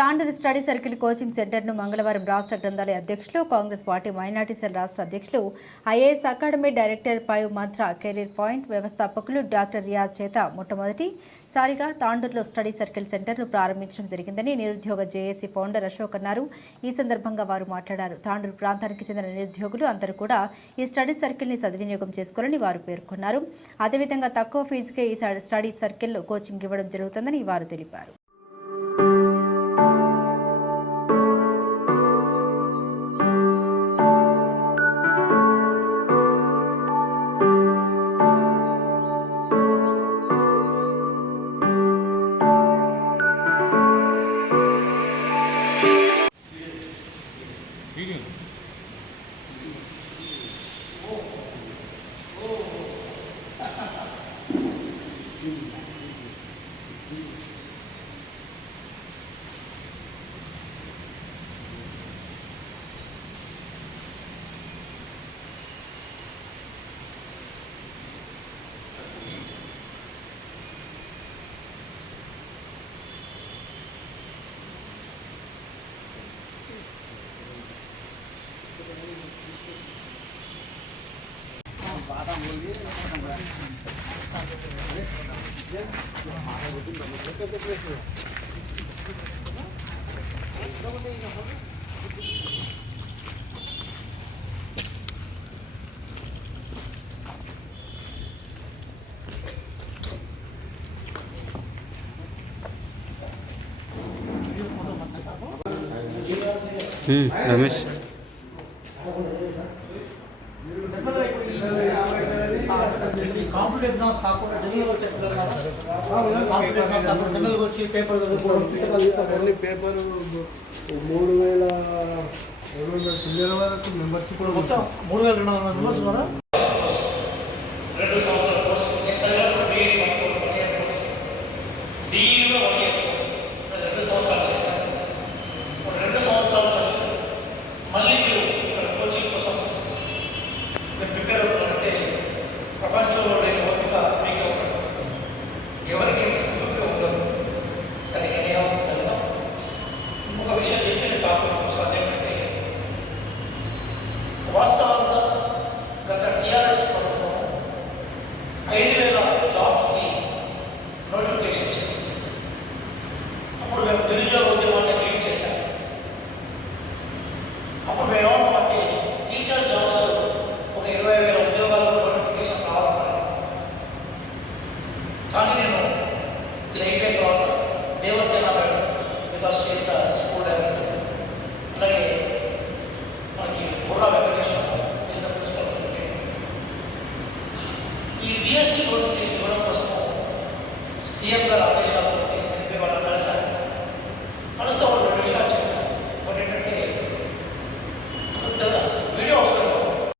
Tandur study circle coaching సెంటర్ను మంగళవారం రాష్ట్ర గ్రంథాలయ అధ్యక్షులు కాంగ్రెస్ పార్టీ మైనార్టీ సెల్ రాష్ట్ర అధ్యక్షులు ఐఏఎస్ అకాడమీ డైరెక్టర్ పై మంత్ర కెరీర్ పాయింట్ వ్యవస్థాపకులు డాక్టర్ రియాజ్ చేత మొట్టమొదటి సారిగా తాండూరులో స్టడీ సర్కిల్ సెంటర్ను ప్రారంభించడం జరిగిందని నిరుద్యోగ జేఏసీ ఫౌండర్ అశోక్ అన్నారు. ఈ సందర్భంగా వారు మాట్లాడారు. తాండూరు ప్రాంతానికి చెందిన నిరుద్యోగులు అందరూ కూడా ఈ స్టడీ సర్కిల్ని సద్వినియోగం చేసుకోవాలని వారు పేర్కొన్నారు. అదేవిధంగా తక్కువ ఫీజుకే ఈ స్టడీ సర్కిల్ కోచింగ్ ఇవ్వడం జరుగుతుందని వారు తెలిపారు. 응, 라면 씨. కాంపిటేటివ్ ఎగ్జామ్స్ కాకుండా జనరల్ వచ్చే పిల్లలు కాంపిటేటివ్ ఎగ్జామ్స్ కాకుండా జనరల్ వచ్చి పేపర్ చదువుకోవడం. అవన్నీ పేపరు మూడు వేల రెండు వందల చిల్లర వరకు మెంబర్షిప్ మొత్తం మూడు వేల రెండు వందల మెంబర్స్ ఉన్నారా కానీ నేను ఇది అయిపోయిన తర్వాత దేవసేన బికాస్ చేసిన స్కూల్ అలాగే మనకి బుర్రా వెంకటేశ్వర ప్రిన్సిపల్ ఈ బిఎస్సి నోటిఫికేషన్ ఇవ్వడం కోసం సీఎం గారు ఆదేశాలతో